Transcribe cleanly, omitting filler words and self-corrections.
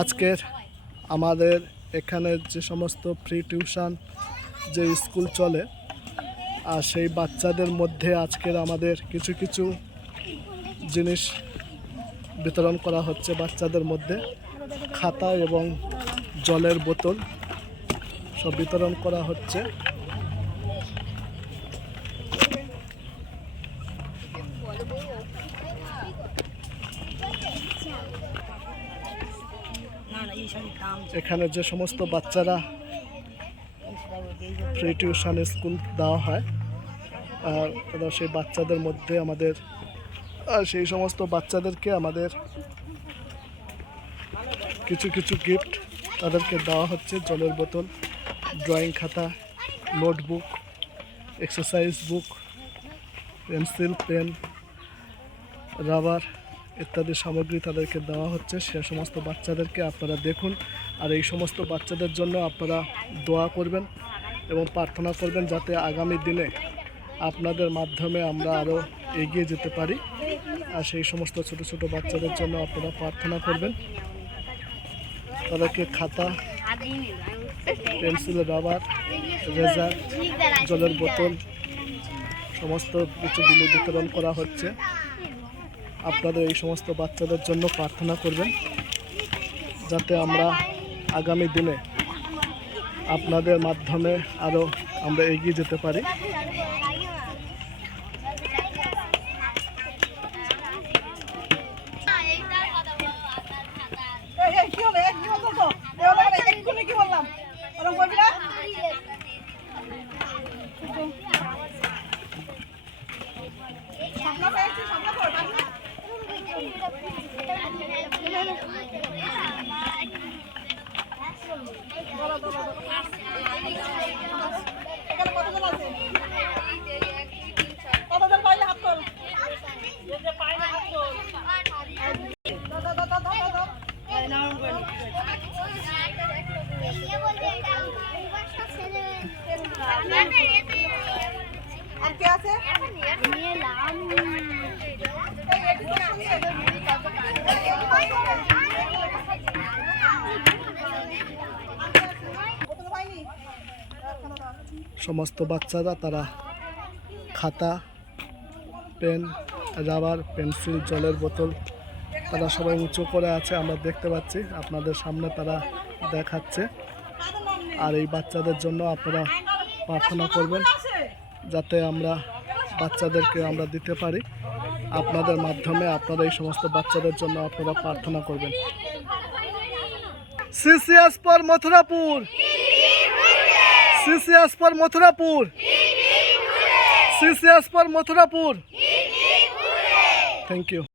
আজকের আমাদের এখানে যে সমস্ত ফ্রি টিউশন যে স্কুল চলে আর সেই বাচ্চাদের মধ্যে আজকের আমাদের কিছু কিছু জিনিস বিতরণ করা হচ্ছে। বাচ্চাদের মধ্যে খাতা এবং জলের বোতল সব বিতরণ করা হচ্ছে। এখানে যে সমস্ত বাচ্চারা ফ্রি টিউশন স্কুল দেওয়া হয় আর সেই বাচ্চাদের মধ্যে আমাদের সেই সমস্ত বাচ্চাদেরকে আমাদের কিছু কিছু গিফট তাদেরকে দেওয়া হচ্ছে। জলের বোতল, ড্রয়িং খাতা, notebook, exercise book, pencil, pen, rubber ইত্যাদি সামগ্রী তাদেরকে দেওয়া হচ্ছে। সে সমস্ত বাচ্চাদেরকে আপনারা দেখুন আর এই সমস্ত বাচ্চাদের জন্য আপনারা দোয়া করবেন এবং প্রার্থনা করবেন যাতে আগামী দিনে আপনাদের মাধ্যমে আমরা আরও এগিয়ে যেতে পারি। আর সেই সমস্ত ছোট ছোট বাচ্চাদের জন্য আপনারা প্রার্থনা করবেন। তাদেরকে খাতা, পেন্সিল, রাবার, রেজার, জলের বোতল সমস্ত কিছু বিতরণ করা হচ্ছে। আপনাদের এই সমস্ত বাচ্চাদের জন্য প্রার্থনা করবেন যাতে আমরা আগামী দিনে আপনাদের মাধ্যমে আরও আমরা এগিয়ে যেতে পারি। সমস্ত বাচ্চারা তারা খাতা, পেন, রাবার, পেন্সিল, জলের বোতল তারা সবাই উঁচু করে আছে, আমরা দেখতে পাচ্ছি। আপনাদের সামনে তারা দেখাচ্ছে। আর এই বাচ্চাদের জন্য আপনারা প্রার্থনা করবেন যাতে আমরা বাচ্চাদেরকে আমরা দিতে পারি। আপনাদের মাধ্যমে আপনারা এই সমস্ত বাচ্চাদের জন্য আপনারা প্রার্থনা করবেন। CCS for Mathurapur, CCS for Mathurapur, CCS for Mathurapur. Thank you.